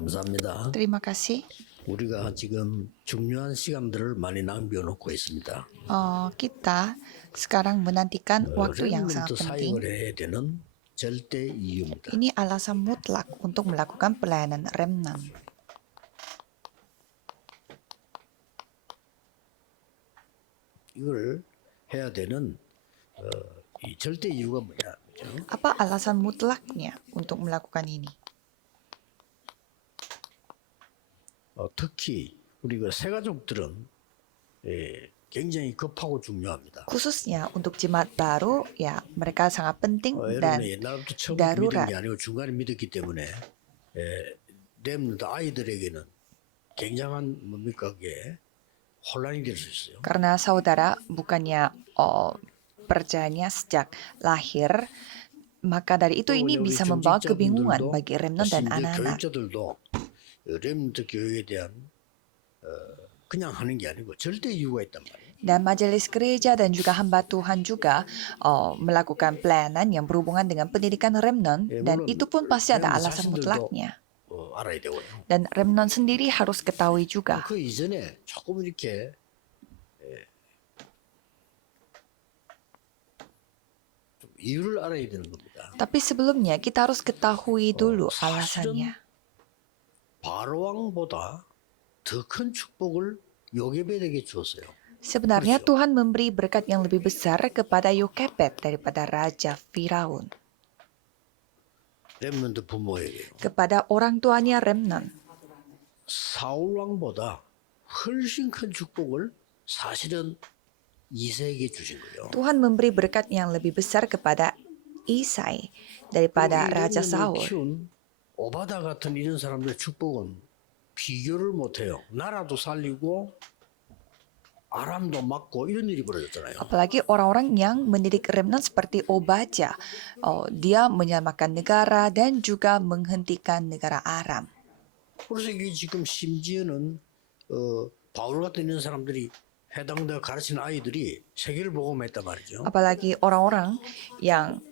감사합니다. Terima kasih. 우리가 지금 중요한 시간들을 많이 남겨 놓고 있습니다. Kita sekarang menantikan waktu yang 렘넌트 sangat 사역을 penting. 해야 되는 절대 이유입니다. Ini alasan mutlak untuk melakukan pelayanan remnant. 이걸 해야 되는 이 절대 이유가 뭐냐? 그죠? Apa alasan mutlaknya untuk melakukan ini? 특히 우리 그 새가족들은 굉장히 급하고 중요합니다. Khususnya untuk jemaat baru, ya mereka sangat penting dan 여러분 옛날부터 처음부터 믿은 darurat. 게 아니고 중간에 믿었기 때문에 렘넌트 아이들에게는 굉장한 뭡니까 그게 혼란이 될 수 있어요. Karena saudara bukannya percayanya sejak lahir, maka dari itu ini 우리 bisa membawa kebingungan 중직자분들도 bagi remnant dan 이제 anak-anak. 교육자들도 렘넌트 교육에 대한 그냥 하는 게 아니고 절대 이유가 있단 말이에요. Dan majelis gereja dan juga hamba Tuhan juga melakukan pelayanan yang berhubungan dengan pendidikan remnant, dan 물론 itu pun pasti ada remnant alasan 자신들도 mutlaknya. 알아야 되고요. Dan remnant sendiri harus ketahui juga. 그 이전에 조금 이렇게 좀 이유를 알아야 되는 겁니다. Tapi sebelumnya kita harus ketahui dulu alasannya. 바로왕보다 더 큰 축복을 요게벳에게 주었어요. Sebenarnya 그렇죠. Tuhan memberi berkat yang lebih besar kepada Yokebed daripada Raja Firaun, 렘넌트 부모에게요. kepada orang tuanya remnant. 사울 왕보다 훨씬 큰 축복을 사실은 이세에게 주신 거예요. Tuhan memberi berkat yang lebih besar kepada Isai daripada Raja Saul. 키운 오바다 같은 이런 사람들의 축복은 비교를 못해요. 나라도 살리고 아람도 막고 이런 일이 벌어졌잖아요. Apalagi orang-orang yang mendidik remnant seperti Obaja. Dia menyelamatkan negara dan juga menghentikan negara Aram. 그래서 이게 지금 심지어는 바울 같은 이런 사람들이 해당대학 가르치는 아이들이 세계를 복음했단 말이죠. Apalagi orang-orang yang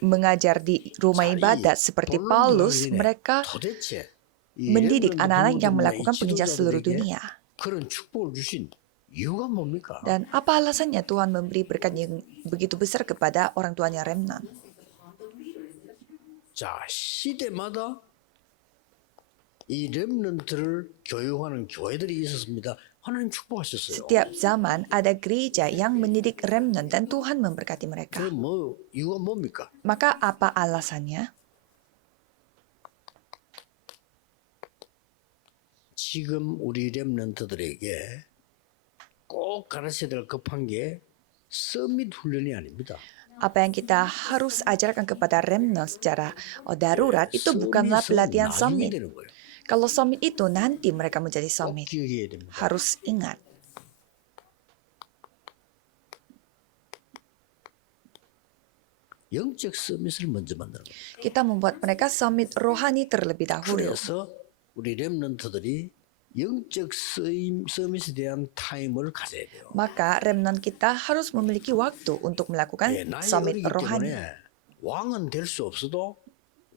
mengajar di rumah ibadat seperti Paulus, mereka 도대체 mendidik anak-anak yang melakukan penginjil seluruh dunia. 그런 축복을 주신 이유가 뭡니까? Dan apa alasannya Tuhan memberi berkat yang begitu besar kepada orang tuanya remnant? 자, 시대마다 이 렘넌트를 교육하는 교회들이 있었습니다. 하나님 축복하셨어요. Setiap zaman ada gereja yang mendidik remnant dan Tuhan memberkati mereka. 그 뭐 이유가 뭡니까? Maka apa alasannya? 지금 우리 렘넌트들에게 꼭 가르쳐야 될 급한 게 서밋 훈련이 아닙니다. Apa yang kita harus ajarkan kepada remnant secara darurat itu bukanlah pelatihan 나중에 summit. 되는 거예요. Kalau summit itu nanti mereka menjadi 꼭 summit. 기억해야 됩니다. Harus ingat. 영적 서밋을 먼저 만드는 거예요. Kita membuat mereka summit rohani terlebih dahulu. 그래서 우리 렘넌트들이 영적 서밋에 대한 타임을 가져야 돼요. Maka remnant kita harus memiliki waktu untuk melakukan 나이 summit 어리기 rohani. 때문에 왕은 될 수 없어도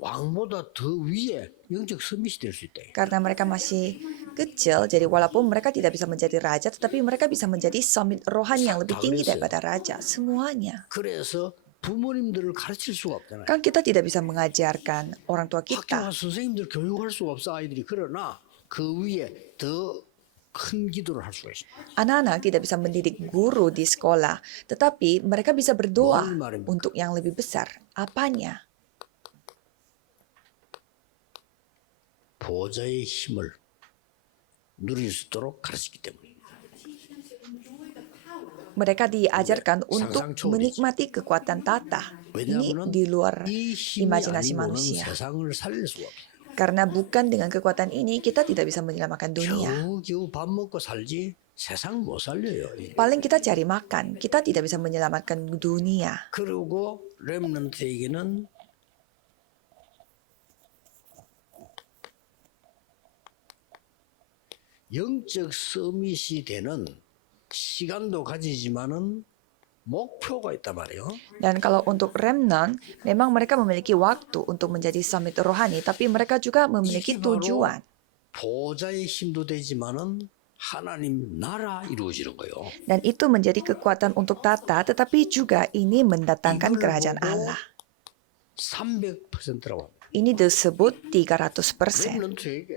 왕보다 더 위에 영적 서밋이 될 수 있다. Karena mereka masih kecil, jadi walaupun mereka tidak bisa menjadi raja, tetapi mereka bisa menjadi summit rohani yang lebih tinggi daripada raja. Semuanya. 그래서 부모님들을 가르칠 수가 없잖아요. Kan kita tidak bisa mengajarkan orang tua 학교 kita. 가서 선생님들 교육할 수가 없어 아이들이. 그러나 그 위에 더 큰 기도를 할 수가 있어요. Anak-anak tidak bisa mendidik guru di sekolah, tetapi mereka bisa berdoa 뭘 말입니까? untuk yang lebih besar. Apanya? 보좌의 힘을 누릴 수 있도록 가르치기 때문에. Mereka diajarkan untuk 상상 초월이지. menikmati kekuatan tata. Ini 왜냐하면 di luar 이 힘이 imajinasi 아니고는 manusia. 세상을 살릴 수가 없어요. Karena bukan dengan kekuatan ini kita tidak bisa menyelamatkan dunia. 겨우겨우 밥 먹고 살지 세상 못 살려요. Paling kita cari makan, kita tidak bisa menyelamatkan dunia. 그리고 렘넌트에게는 영적 서밋이 되는 시간도 가지지만은 목표가 있단 말이에요. Dan kalau untuk remnant, memang mereka memiliki waktu untuk menjadi summit rohani, tapi mereka juga memiliki 이게 바로 tujuan. 보좌의 힘도 되지만은 하나님 나라 이루어지는 거예요. Dan itu menjadi kekuatan untuk tata, tetapi juga ini mendatangkan kerajaan Allah. 300%라고 합니다. Ini disebut 300%. 렘넌트에게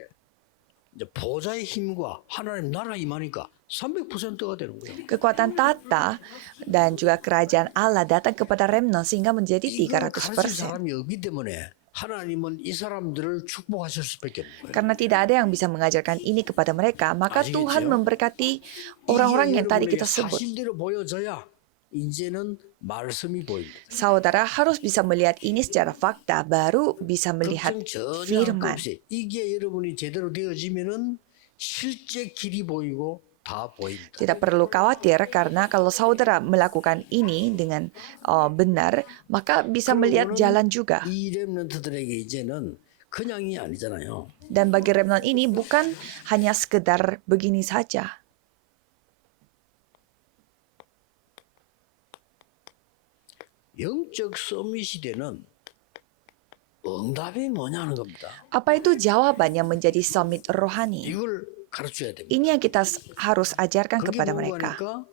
이제 보좌의 힘과 하나님 나라 임하니까 300%가 되는 거예요. Kekuatan tata dan juga kerajaan Allah datang kepada remnant sehingga menjadi 이걸 가르칠 300%. 사람이 없기 때문에 하나님은 이 사람들을 축복하실 수밖에 없는 거예요. Karena tidak ada yang bisa mengajarkan ini kepada mereka, maka Tuhan memberkati orang-orang yang tadi 이게 kita sebut. 사실대로 보여져야 이제는 말씀이 보입니다. Saudara harus bisa melihat ini secara fakta, baru bisa melihat 걱정 전혀 할 거 firman. 없이 이게 여러분이 제대로 되어지면은 실제 길이 보이고 다 보입니다. Tidak perlu khawatir karena kalau saudara melakukan ini dengan benar, maka bisa melihat jalan juga. 이 렘넌트들에게 이제는 그냥이 아니잖아요. Dan bagi remnant ini bukan hanya sekedar begini saja. 영적 서밋 시대는 응답이 뭐냐는 겁니다. Apa itu jawaban yang menjadi summit rohani? 이걸 가르쳐야 됩니다. Ini yang kita harus ajarkan 그게 kepada 뭐가 mereka. 하니까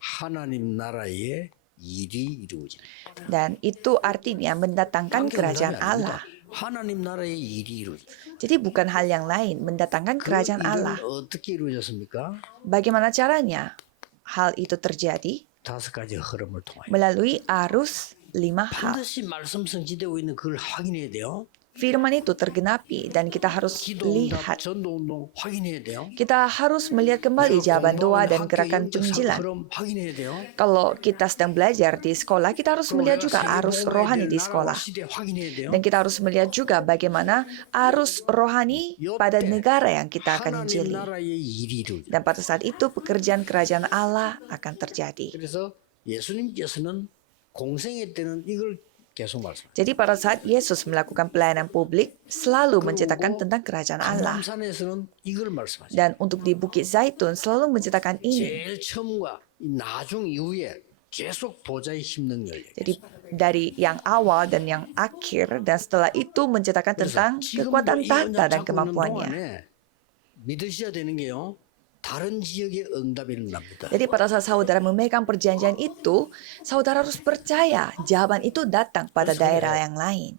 하나님 나라의 일이 이루어집니다. Dan itu artinya mendatangkan kerajaan Allah. 하나님 나라의 일이 이루어집니다. Jadi bukan hal yang lain, mendatangkan 그 kerajaan 일은 Allah. 어떻게 이루어졌습니까? Bagaimana caranya hal itu terjadi? 5가지 흐름을 통하여 Melalui arus 5 hal. 반드시 말씀 성취되고 있는 그걸 확인해야 돼요. Firman itu tergenapi dan kita harus 기도 응답, lihat. 전도 운동 확인해야 돼요. Kita harus melihat kembali jawaban doa dan gerakan penginjilan. 그럼 확인해야 돼요. Kalau kita sedang belajar di sekolah, kita harus melihat juga arus rohani di sekolah. 시대 확인해야 돼요. Dan kita harus melihat juga bagaimana arus rohani pada negara yang kita akan 하나님 injili. 나라의 일이 이루어집니다. Dan pada saat itu pekerjaan kerajaan Allah akan terjadi. 그래서 예수님께서는 공생애 때는 이걸 계속 말씀하셨어요. Jadi pada saat Yesus melakukan pelayanan publik, selalu menceritakan tentang kerajaan Allah. 감람산에서는 이걸 말씀하셨어요. Dan untuk di Bukit Zaitun selalu menceritakan ini. 제일 처음과 이 나중 이후에 계속 보좌의 힘 능력을 Jadi dari yang awal dan yang akhir, dan setelah itu menceritakan tentang kekuatan tata dan kemampuannya. 믿으셔야 되는 게요. 다른 지역의 응답이 일어납니다. Jadi pada saat saudara memegang perjanjian itu, saudara harus percaya jawaban itu datang pada daerah yang lain.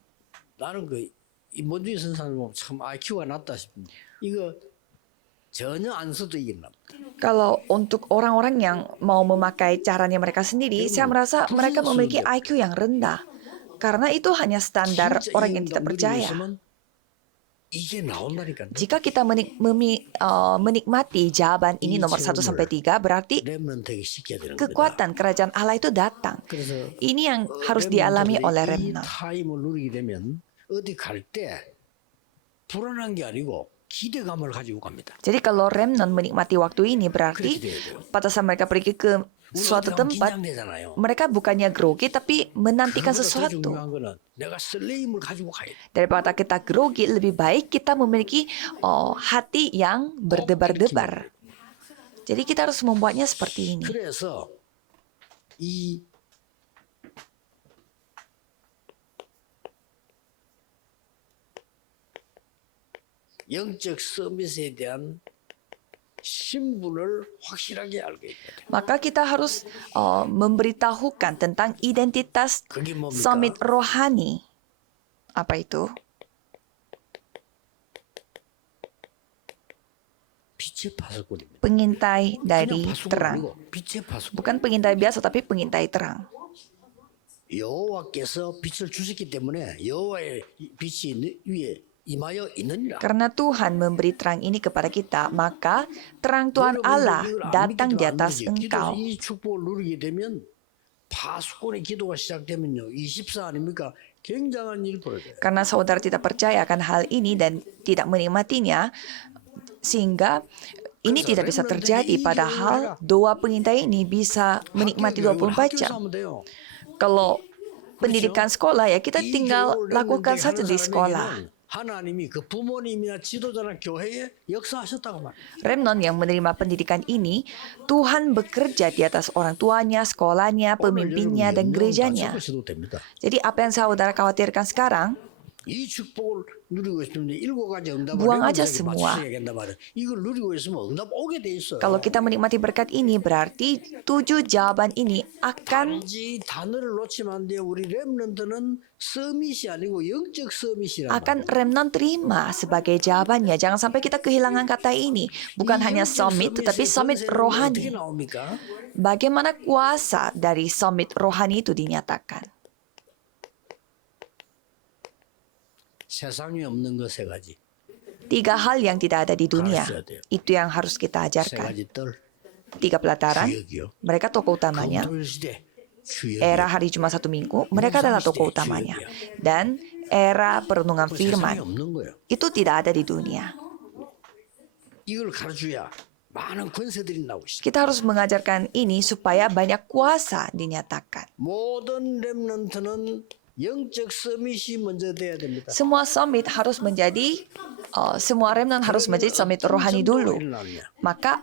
나는 그 임본주의 선사를 보면 참 IQ가 낮다 싶은데 이거 전혀 안 써도 이긴다. Kalau untuk orang-orang yang mau memakai caranya mereka sendiri, saya merasa mereka memiliki IQ yang rendah. Karena itu hanya standar 진짜 orang 이 yang tidak 응답 percaya. 누리고 있으면 이게 나온다니까요. Jika kita menikmati jawaban ini nomor 1 sampai 3, berarti 렘넌트에게 시켜야 되는 겁니다. kekuatan kerajaan Allah itu datang. 그래서 Ini yang harus dialami oleh 이 remnant. 타임을 누리게 되면 어디 갈 때 불안한 게 아니고 기대감을 가지고 갑니다. Jadi kalau remnant menikmati waktu ini 그렇게 berarti 돼야 돼요. pada saat mereka pergi ke 우리 suatu 어디 가면 tempat, 긴장되잖아요. mereka bukannya grogi tapi menantikan 그보다 더 sesuatu. 중요한 거는 내가 설레임을 가지고 가야 돼. Daripada kita grogi, lebih baik kita memiliki hati yang berdebar-debar. Jadi kita harus membuatnya seperti ini. 그래서 이 영적 서밋에 대한 신분을 확실하게 알게 돼요. Maka kita harus memberitahukan tentang identitas 그게 뭡니까? summit rohani. Apa itu? 빛의 파수꾼입니다. Pengintai dari 그냥 파수꾼 terang. 아니고 빛의 파수꾼. Bukan pengintai biasa, tapi pengintai terang. 여호와께서 빛을 주셨기 때문에 여호와의 빛이 위에 임하여 있느니라. Karena Tuhan memberi terang ini kepada kita, maka terang Tuhan Allah datang di atas engkau. 이 축복을 누리게 되면 파수꾼의 기도가 시작되면요. 24 아닙니까? 굉장한 일 벌어져요. Karena saudara tidak percaya akan hal ini dan tidak menikmatinya, sehingga ini tidak bisa terjadi. Padahal doa pengintai ini bisa menikmati 24 jam. Kalau pendidikan sekolah ya kita tinggal lakukan saja di sekolah. 하나님이 그 부모님이나 지도자나 교회에 역사하셨다고 말합니다. Remnon yang menerima pendidikan ini, Tuhan bekerja di atas orang tuanya, sekolahnya, pemimpinnya, dan gerejanya. 가져가셔도 됩니다. Jadi apa yang saudara khawatirkan sekarang, 이 축복을 누리고 있으면 7가지 응답을 Buang aja 레몬에게 semua. 맞추셔야 된단 말이에요. 이걸 누리고 있으면 응답 오게 돼 있어요. kalau kita menikmati berkat ini, berarti 7 jawaban ini akan 단지 단어를 놓치면 안 돼요. 우리 렘넌트는 서밋이 아니고 영적 서밋이란 말이에요. akan remnon terima sebagai jawabannya. Jangan sampai kita kehilangan kata ini. Bukan hanya summit, tetapi summit 어떻게 rohani. 나옵니까? Bagaimana kuasa dari summit rohani itu dinyatakan? 세상에 없는 거 3가지. 3 hal yang tidak ada di dunia. Itu yang harus kita 3 ajarkan. 가지 뜰 3 pelataran, 주역이요. mereka tokoh utamanya. 금토일 시대 주역이요. Era hari Jumat 1 minggu, mereka adalah tokoh utamanya. Dan era perenungan 그 세상에 firman, 없는 거예요. itu tidak ada di dunia. 이걸 가르쳐야 많은 권세들이 나오고 있어요. Kita harus mengajarkan ini supaya banyak kuasa dinyatakan. 모든 렘넌트는 영적 서밋이 먼저 돼야 됩니다. Semua summit harus menjadi, semua remnant harus menjadi summit rohani dulu. 일어나느냐? Maka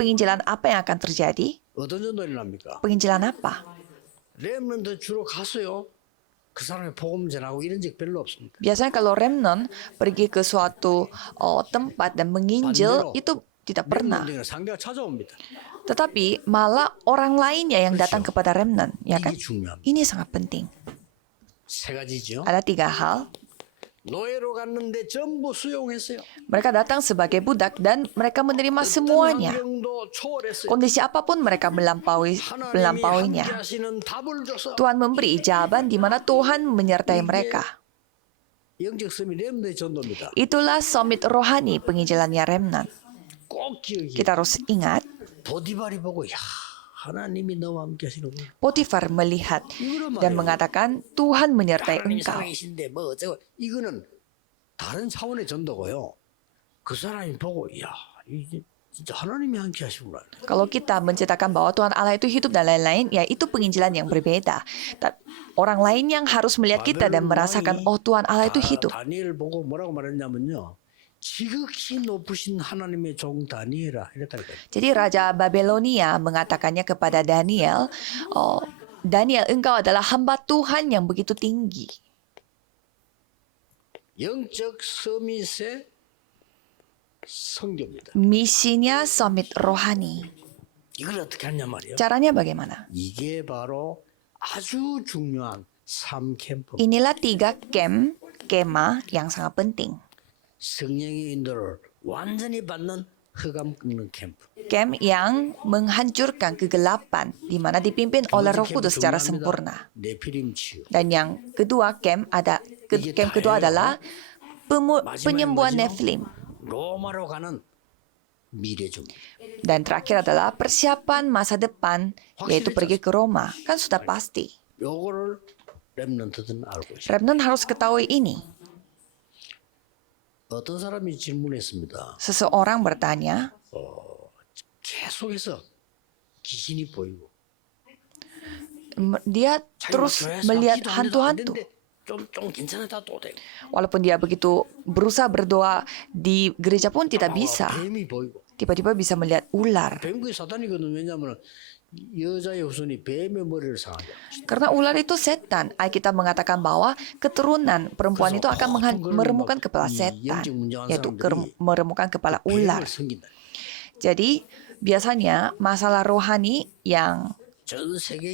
penginjilan apa yang akan terjadi? 어떤 정도 일어납니까? Penginjilan apa? 렘넌트 주로 가서요. 그 사람의 복음 전하고 이런 적 별로 없습니다. Biasanya kalau remnant pergi ke suatu tempat dan menginjil, itu tidak pernah. 렘넌트는 상대가 찾아옵니다. Tetapi malah orang lainnya yang datang kepada remnant, ya kan? 이게 중요합니다. Ini sangat penting. 3가지죠. Ada 3 hal. 노예로 갔는데 전부 수용했어요. Mereka datang sebagai budak dan mereka menerima semuanya. 환경도 초월했어요. Kondisi apapun mereka 하나님이 melampauinya. 함께하시는 답을 줘서 Tuhan memberi jawaban di mana Tuhan menyertai mereka. 영적 섬이 렘넌트의 전도입니다. Itulah summit rohani penginjilannya remnant. 꼭 기억이. Kita harus ingat, 보디발이 보고 야 하나님이 너와 함께하시는구나. Potifar melihat 이거란 dan 말이에요. mengatakan Tuhan menyertai 하나님이 engkau. 살아계신데 뭐 어쩌고 이거는 다른 차원의 전도고요. 그 사람이 보고 야 이게 진짜 하나님이 함께하시구나. Kalau kita menceritakan bahwa Tuhan Allah itu hidup dan lain-lain, ya itu penginjilan yang berbeda. Orang lain yang harus melihat kita dan merasakan, oh Tuhan Allah itu hidup. 다니엘 보고 뭐라고 말했냐면요. 지극히 높으신 하나님의 종 다니엘아 이랬다니까요. Jadi Raja Babelonia mengatakannya kepada Daniel, oh, Daniel, engkau adalah hamba Tuhan yang begitu tinggi. 영적 서밋의 성교입니다. Misinya summit rohani. 이걸 어떻게 하냐 말이에요. Caranya bagaimana? 이게 바로 아주 중요한 3캠프. Inilah 3 kema yang sangat penting. 성령의 인도를 완전히 받는 흑암 꺾는 캠프. Camp yang menghancurkan kegelapan, di mana dipimpin oleh Roh Kudus secara sempurna. 네피림 치유. Dan yang kedua camp kedua adalah penyembuhan Nephilim. 로마로 가는 미래 준비. Dan terakhir adalah persiapan masa depan, yaitu pergi ke Roma. Kan sudah pasti. 요거를 렘넌트들은 알고 있어요. Remnant harus ketahui ini. 어떤 사람이 질문했습니다. Seseorang bertanya, 계속해서 귀신이 보이고 dia terus melihat hantu-hantu. 좀 괜찮다 또 돼. Walaupun dia begitu berusaha berdoa di gereja pun tidak bisa. 뱀이 보이고. Tiba-tiba bisa melihat ular. 뱀이 사탄이거든. 왜냐하면 여자의 후손이 뱀의 머리를 상하게. Karena ular itu setan. Alkitab mengatakan bahwa keturunan perempuan itu akan meremukkan kepala setan, yaitu meremukkan kepala ular. Jadi biasanya masalah rohani yang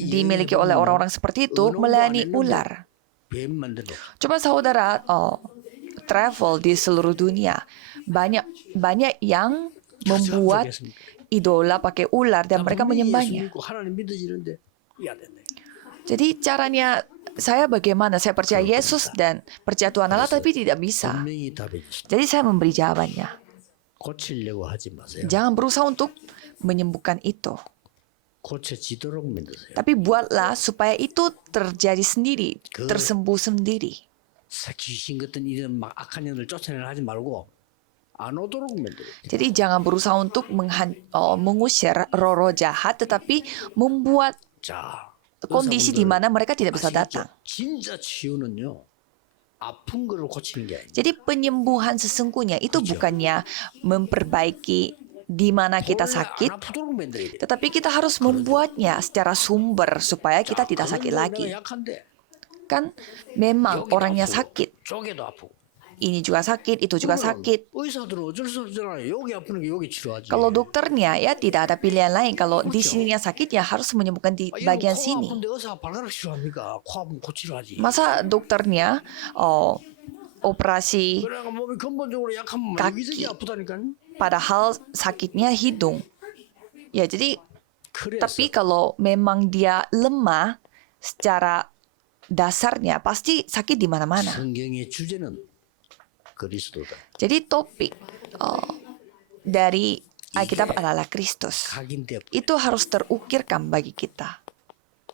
dimiliki oleh orang-orang seperti itu melayani ular. Coba saudara travel di seluruh dunia, banyak yang membuat idola pakai ular dan mereka menyembahnya. Jadi caranya saya bagaimana? Saya percaya Yesus dan percaya Tuhan Allah, tapi tidak bisa. Jadi saya memberi jawabannya. Jangan berusaha untuk menyembuhkan itu. Tapi buatlah supaya itu terjadi sendiri, tersembuh sendiri. Jadi jangan berusaha untuk mengusir roh-roh jahat, tetapi membuat kondisi di mana mereka tidak bisa datang. 아픈 거를 고치는 게 아니에요. Jadi penyembuhan sesungguhnya itu 그렇죠. bukannya memperbaiki di mana kita 본래 sakit, 안 아프도록 만들어야 돼. tetapi kita harus membuatnya secara sumber supaya kita tidak sakit 내가 lagi. 약한데 Kan memang 여기도 orangnya 아프고, sakit. 저기도 아프고. Ini juga sakit, itu juga 그러면 sakit. 의사들은 어쩔 수 없잖아요. 여기 아프는 게 여기 치료하지. Kalau dokternya ya tidak ada pilihan lain. Kalau di 그렇죠. sininya sakit ya harus menyembuhkan di 이거 bagian 코가 sini. 아픈데 의사가 발가락 치료합니까? 코 아프면 코 치료하지. Masa dokternya operasi 그러니까 몸이 근본적으로 약하면 kaki. 여기저기 아프다니까. padahal sakitnya hidung. Ya jadi 그래서 tapi kalau memang dia lemah secara dasarnya pasti sakit di mana-mana. 성경의 주제는 그리스도다. Jadi topik dari Alkitab adalah Kristus. 각인돼 Itu harus terukirkan bagi kita.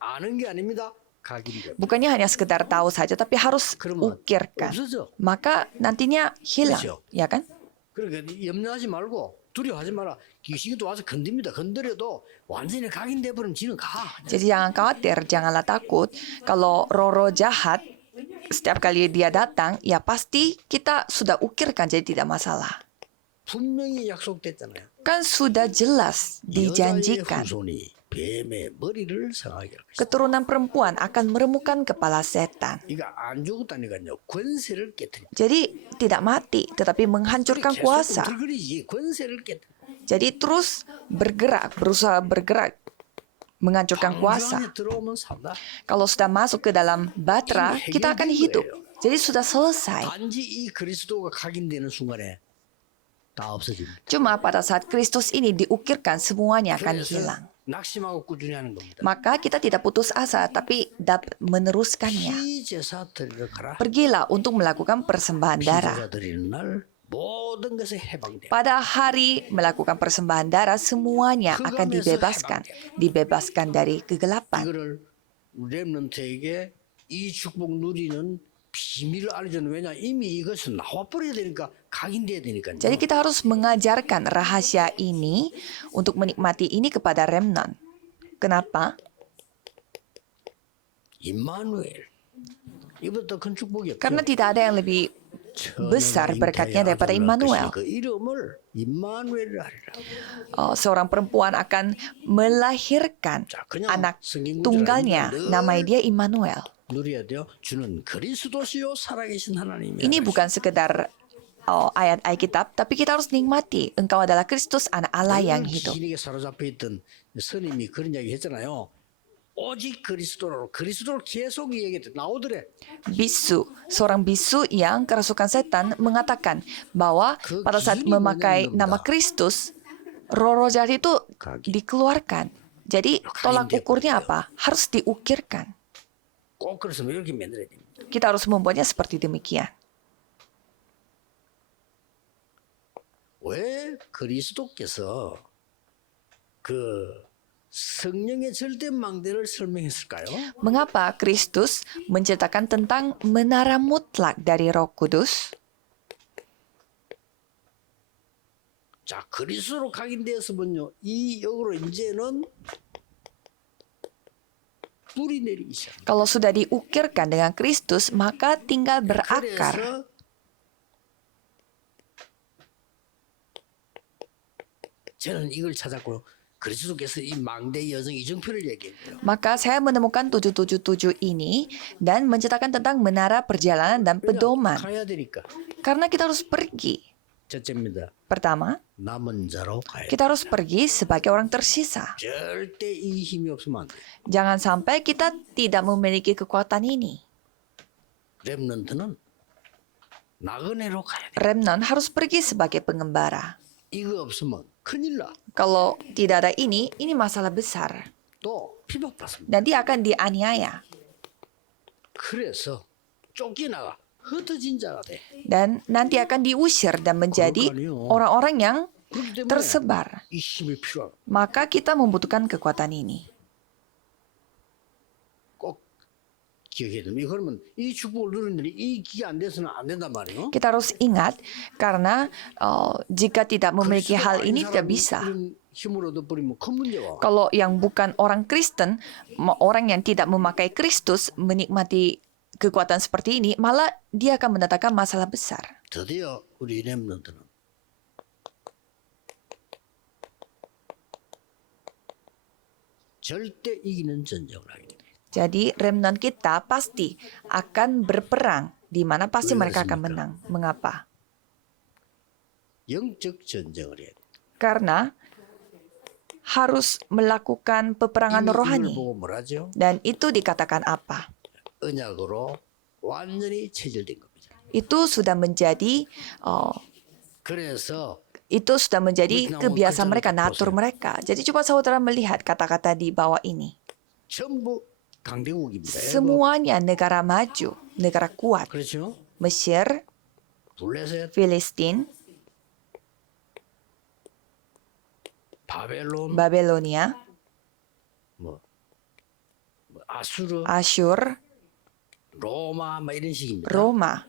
아는 게 아닙니다. 각인돼. Bukannya hanya sekedar tahu saja, tapi harus 그러면 ukirkan. 없어져. Maka nantinya hilang, 그렇죠. ya kan? 그러니까 염려하지 말고 두려워하지 마라. 귀신이 또 와서 건듭니다. 건드려도 완전히 각인돼 버리면 지는 가. Jadi jangan khawatir, janganlah takut. Kalau roh-roh jahat setiap kali dia datang, ya pasti kita sudah ukirkan, jadi tidak masalah. 분명히 약속됐잖아요. Kan sudah jelas 여자의 dijanjikan. 후손이 뱀의 머리를 상하게 할 것이다. Keturunan perempuan akan meremukkan kepala setan. 이거 안 죽었다니까요. 권세를 깨뜨려. Jadi tidak mati, tetapi menghancurkan kuasa. 그러지 권세를 깨뜨려. Jadi terus bergerak, berusaha bergerak, menghancurkan kuasa. 안에 들어오면 산다. Kalau sudah masuk ke dalam batra, kita akan hidup. Jadi sudah selesai. 단지 이 그리스도가 각인되는 순간에 다 없어집니다. Cuma pada saat Kristus ini diukirkan, semuanya akan 그래서 hilang. 낙심하고 꾸준히 하는 겁니다. Maka kita tidak putus asa, tapi dapat meneruskannya. 피제사 드리러 가라. Pergilah untuk melakukan persembahan darah. 피제사 드리는 날 모든 것에 해방돼. Pada hari melakukan persembahan darah, semuanya akan dibebaskan dari kegelapan. 이거를 렘넌트에게 이 축복 누리는 비밀을 알려주는 왜냐 이미 이것은 나와버려야 되니까 각인돼야 되니까요. Jadi kita harus mengajarkan rahasia ini untuk menikmati ini kepada remnant. Kenapa? 임마누엘 이보다 큰 축복이 없죠. Karena tidak ada yang lebih besar berkatnya daripada Immanuel. 그 이름을 임마누엘이라 하리라. Seorang perempuan akan melahirkan 자, 그냥 anak 성경 구절을 tunggalnya, 늘 namanya dia Immanuel. 누려야 돼요. 주는 그리스도시요 살아계신 하나님이라. Ini bukan sekedar ayat Alkitab, tapi kita harus nikmati. Engkau adalah Kristus, anak Allah yang hidup. 귀신에게 사로잡혀 있던 스님이 그런 이야기 했잖아요. 오직 그리스도로 계속 얘기했대. 나오더래. Bisu, seorang bisu yang kerasukan setan mengatakan bahwa pada saat memakai nama Kristus, roh-roh jahat itu dikeluarkan. Jadi tolak ukurnya apa? Harus diukirkan. 꼭 그래서 이렇게 만들어야 됩니다. Kita harus membuatnya seperti demikian. 왜 그리스도께서 그 성령의 절대 망대를 설명했을까요? Mengapa Kristus menceritakan tentang menara mutlak dari Roh Kudus? 자, 그리스도로 각인되었으면요. 이 역으로 이제는 뿌리 내리기 시작. Kalau sudah diukirkan dengan Kristus, maka tinggal berakar. 그래서 저는 이걸 찾았고 그리스도께서 이 망대 여정 이정표를 얘기했대요. Maka saya menemukan 777 ini dan menceritakan tentang menara perjalanan dan pedoman. 가야 되니까. Karena kita harus pergi. 첫째입니다. Pertama, 남은 자로 가야 돼. kita harus pergi sebagai orang tersisa. 절대 이 힘이 없으면 안 돼. Jangan sampai kita tidak memiliki kekuatan ini. 렘넌트는 나그네로 가야 돼. Remnant harus pergi sebagai pengembara. 이거 없으면 큰일 나. Kalau tidak ada ini masalah besar. 또 피박받습니다. Dan dia akan dianiaya. 그래서 쫓겨나가 흩어진 자가 돼. Dan nanti akan diusir dan menjadi orang-orang yang 그렇기 때문에 tersebar. 이 힘이 필요하고 Maka kita membutuhkan kekuatan ini. 꼭 기억해야 됩니다. 그러면 이 축복을 누리는 이 기가 안 돼서는 안 된단 말이에요. Kita harus ingat karena jika tidak memiliki hal ini tidak bisa. 이런 힘을 얻어버리면 큰 문제가. Kalau yang bukan orang Kristen, orang yang tidak memakai Kristus menikmati kekuatan seperti ini, malah dia akan mendatangkan masalah besar. 드디어 우리 렘넌트는 절대 이기는 전쟁을 하게 됩니다. Jadi remnant kita pasti akan berperang, di mana pasti mereka akan menang. Mengapa? 영적 전쟁을 해야 됩니다. Karena harus melakukan peperangan 이걸 rohani. 보고 뭐라죠? Dan itu dikatakan apa? 언약으로 완전히 체질된 겁니다. Itu sudah menjadi 그래서 kebiasaan mereka, natur mereka. Jadi coba saudara melihat kata-kata di bawah ini. 전부 강대국입니다. Semuanya negara maju, negara kuat. 그렇죠? Mesir, 블레셋, Filistin, 바벨론, Babelonia, 뭐 아수르, Asyur, 로마 막 이런 식입니다. Roma.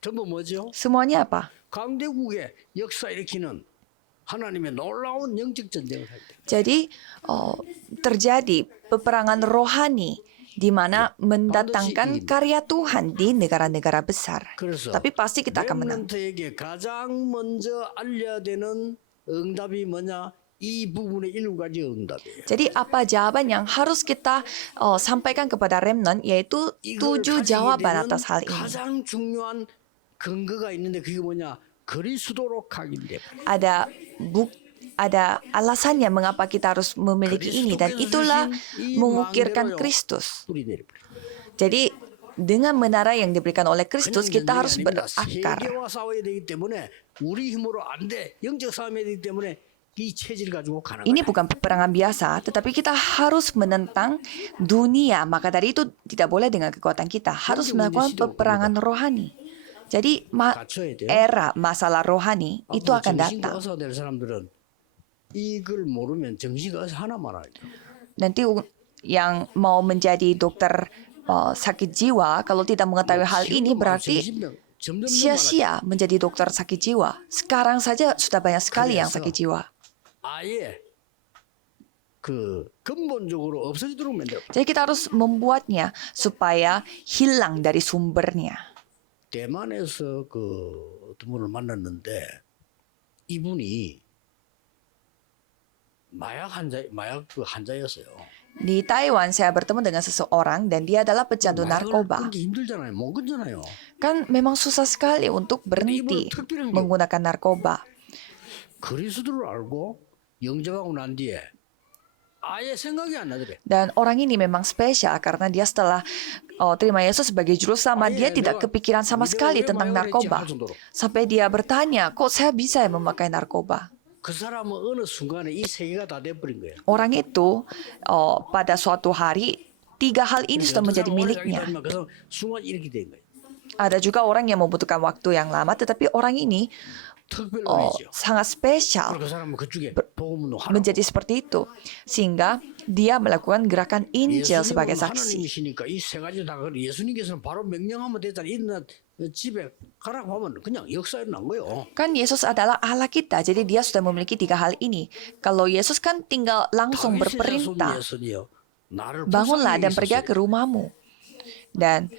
전부 뭐죠? Semuanya apa? 강대국의 역사 일으키는 하나님의 놀라운 영적 전쟁을 할 때. Jadi terjadi peperangan rohani di mana mendatangkan karya Tuhan di negara-negara besar. 그래서 Tapi pasti kita akan menang. 렘넌트에게 가장 먼저 알려야 되는 응답이 뭐냐? 이 부분의 7가지 응답이에요. Jadi apa jawaban yang harus kita sampaikan kepada remnant, yaitu 7 jawaban atas hal ini. 가장 중요한 근거가 있는데 그게 뭐냐? 그리스도로 각인돼. Ada alasannya mengapa kita harus memiliki ini, dan itulah mengukirkan Kristus. 뿌리 내려버려. Jadi dengan menara yang diberikan oleh Kristus kita harus berakar. 세계와 싸워야 되기 때문에 우리 힘으로 안 돼. 영적 싸움해야 되기 때문에 이 체질 가지고 가는 Ini 거야. bukan peperangan biasa, tetapi kita harus menentang dunia. Maka dari itu tidak boleh dengan kekuatan kita, harus melakukan peperangan rohani. Jadi 갖춰야 돼요. era masalah rohani itu akan datang. 정신과 의사 될 사람들은 이걸 모르면 정신과 의사 하나만 알죠. Nanti yang mau menjadi dokter sakit jiwa, kalau tidak mengetahui hal ini berarti 점점 sia-sia menjadi dokter sakit jiwa. Sekarang saja sudah banyak sekali yang sakit jiwa. 아예 그 근본적으로 없어지도록 만들어. Jadi kita harus membuatnya supaya hilang dari sumbernya. 대만에서 그 어떤 분을 만났는데 이분이 마약 그 환자였어요. Di Taiwan saya bertemu dengan seseorang dan dia adalah pecandu narkoba. 끊기 힘들잖아요. 못 끊잖아요. Kan memang susah sekali untuk berhenti menggunakan narkoba. 그리스도를 알고 영접하고 난 뒤에 아예 생각이 안 나더래. Dan orang ini memang spesial karena dia setelah terima Yesus sebagai juru selamat, dia tidak kepikiran sama sekali tentang narkoba. Sampai dia bertanya, kok saya bisa ya memakai narkoba? 그 사람은 어느 순간에 이 세계가 다 돼버린 거예요. Orang itu pada suatu hari 3 hal ini sudah menjadi miliknya. 그래서 순간 이렇게 된 거예요. Ada juga orang yang membutuhkan waktu yang lama, tetapi orang ini 특별 은혜죠. sangat spesial 그 사람은 그쪽에 복음은 하나. menjadi seperti itu, sehing가 dia melakukan gerakan Injil sebagai saksi. 하나님이시니까 이 세 가지 다 예수님께서는 바로 명령하면 되잖아. 이나 집에 가라고 하면 그냥 역사에 난 거예요. Kan Yesus adalah Allah kita, jadi dia sudah memiliki 3 hal ini. Kalau Yesus kan tinggal langsung berperintah, bangunlah dan pergi ke rumahmu. Dan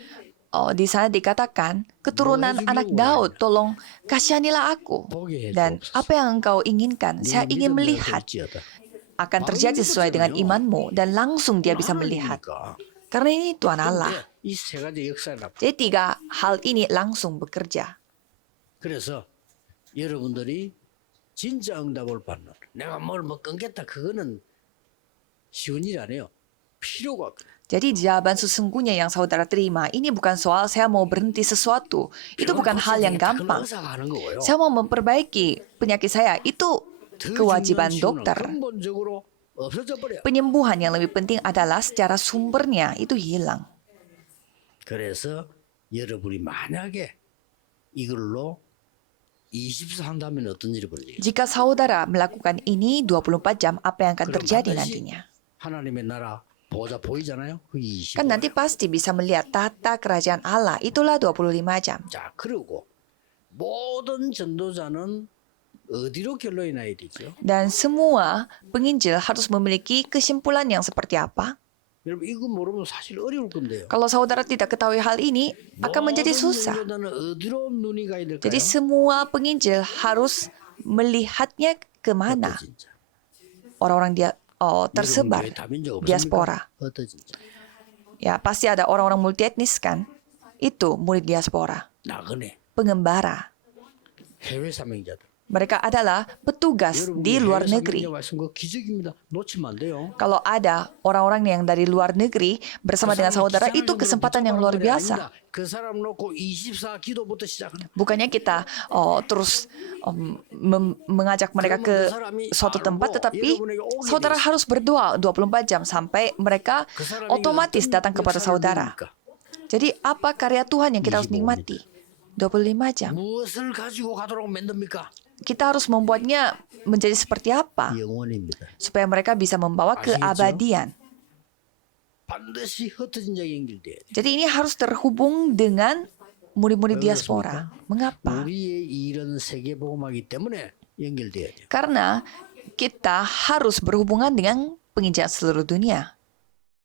di sana dikatakan, keturunan anak Daud, tolong kasihanilah aku. Dan apa yang engkau inginkan, saya ingin melihat. Akan terjadi sesuai dengan imanmu, dan langsung dia bisa melihat. Karena ini Tuhan Allah. 이세 가지 역사에 나. Jadi 3 hal ini langsung bekerja. 그래서 여러분들이 진짜 응답을 받는 내가 뭘 끊겠다 그거는 쉬운 일 아니에요. 필요가 없어요. Jadi jawaban sesungguhnya yang saudara terima, ini bukan soal saya mau berhenti sesuatu. Itu bukan hal yang gampang. 의사가 하는 거고요. Saya mau memperbaiki penyakit saya, itu kewajiban dokter. 근본적으로 없어져 버려. Penyembuhan yang lebih penting adalah secara sumbernya itu hilang. 그래서 여러분이 만약에 이걸로 24 한다면 어떤 일이 벌어지겠어요? Jika saudara melakukan ini 24 jam, apa yang akan terjadi nantinya? 하나님의 나라 보자 보이잖아요. 그 25. Kan nanti pasti bisa melihat tata kerajaan Allah, itulah 25 jam. 자, 그리고 모든 전도자는 어디로 결론이 나야 되죠? Dan semua penginjil harus memiliki kesimpulan yang seperti apa? 여러분 이거 모르면 사실 어려울 건데요. Kalau saudara tidak ketahui hal ini, akan menjadi 모든 susah. 연결자는 어디로 눈이 가야 될까요? Jadi semua penginjil harus melihatnya kemana 어떠진지. orang-orang dia tersebar 여러분 교회 다민족 없습니까? diaspora. 어떠진지. Ya, pasti ada orang-orang multietnis kan? Itu murid diaspora, 나그네 pengembara. 해외 사명자들. Mereka adalah petugas 여러분 di 해외 luar 사명자 negeri. 말씀 그 기적입니다. 놓치면 안 돼요. Kalau ada orang-orang yang dari luar negeri bersama dengan saudara, itu kesempatan yang luar biasa. 그 사람 놓고 24 기도부터 시작하는. Bukannya kita terus mengajak mereka ke suatu tempat, tetapi saudara harus berdoa 24 jam sampai mereka otomatis datang kepada saudara. Jadi apa karya Tuhan yang kita harus nikmati? 25 jam. 무엇을 가지고 가도록 만듭니까? Kita harus membuatnya menjadi seperti apa? 영원입니다. Supaya mereka bisa membawa keabadian. 반드시 흩어진 자가 연결돼야 돼. Jadi ini harus terhubung dengan murid-murid diaspora. Mengapa? 우리의 일은 세계 복음하기 때문에 연결돼야 돼. Karena kita harus berhubungan dengan penginjilan seluruh dunia.